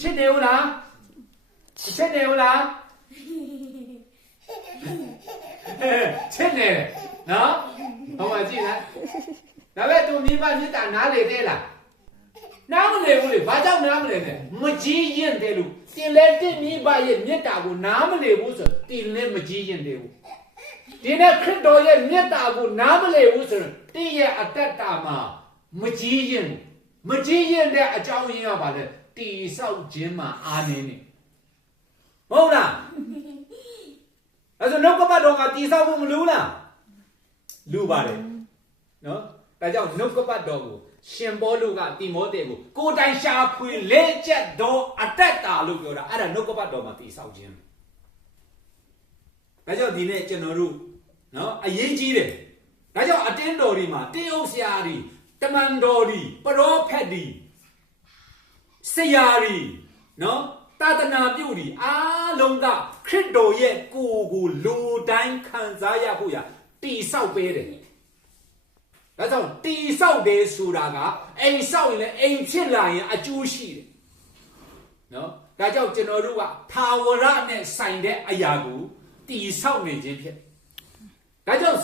ချစ်နေဦးလားမချစ်နေဦးလားချစ်နေနော်ဟောမကြည့်လားဒါပဲသူမိဘမြတ်တာနားလေသေးလားနားမလဲဘူးလေဘာကြောင့်နားမလဲနဲ့မကြီးရင်တယ်လို့တင်လဲတင်မိဘရဲ့မြတ်တာကိုနားမလဲဘူးဆိုတင်လဲမကြီးရင်တယ်ဘူးဒီနေ့ခရစ်တော်ရဲ့မြတ်တာကိုနားမလဲဘူးဆိုရင်တင်ရဲ့အတ္တတာမှာမကြီးရင်တဲ့အကြောင်းရင်းကပါလေတီဆောက်ခြင်းမှာအားနည်းနေဟုတ်လားအဲ့ဆိုနှုတ်ကပတ်တော်ကတီဆောက်ဖို့မလိုလားလူပါတယ်နော်ဒါကြောင့်နှုတ်ကပတ်တော်ကိုရှင်ပေါလုကတိမောသေကိုကိုယ်တိုင်ရှာဖွေလေ့ကျက်တော်အတ္တတာလို့ပြောတာအဲ့ဒါနှုတ်ကပတ်တော်မှာတီဆောက်ခြင်းဒါကြောင့်ဒီနေ့ကျွန်တော်တို့နော်အရေးကြီးတယ်ဒါကြောင့်အတင်းတော်တွေမှာတင်းအုပ်ဆရာတွေတမန်တော်တွေပရောဖက်တွေဆရာတွေနော်သာသနာပြုတွေအားလုံးကခရစ်တော်ရဲ့ကိုယ်ကိုလူတိုင်းခံစားရဖို့ရတီဆောက်ပေးတယ်ဒါကြောင့်တီဆောက်တယ်ဆိုတာကအိမ်ဆောက်ရင်လည်းအိမ်ဖြစ်လာရင်အကျိုးရှိတယ်နော်ဒါကြောင့်ကျွန်တော်တို့ကသာဝရနဲ့ဆိုင်တဲ့အရာကိုတီဆောက်နေခြင်းဖြစ်ဒါကြောင့်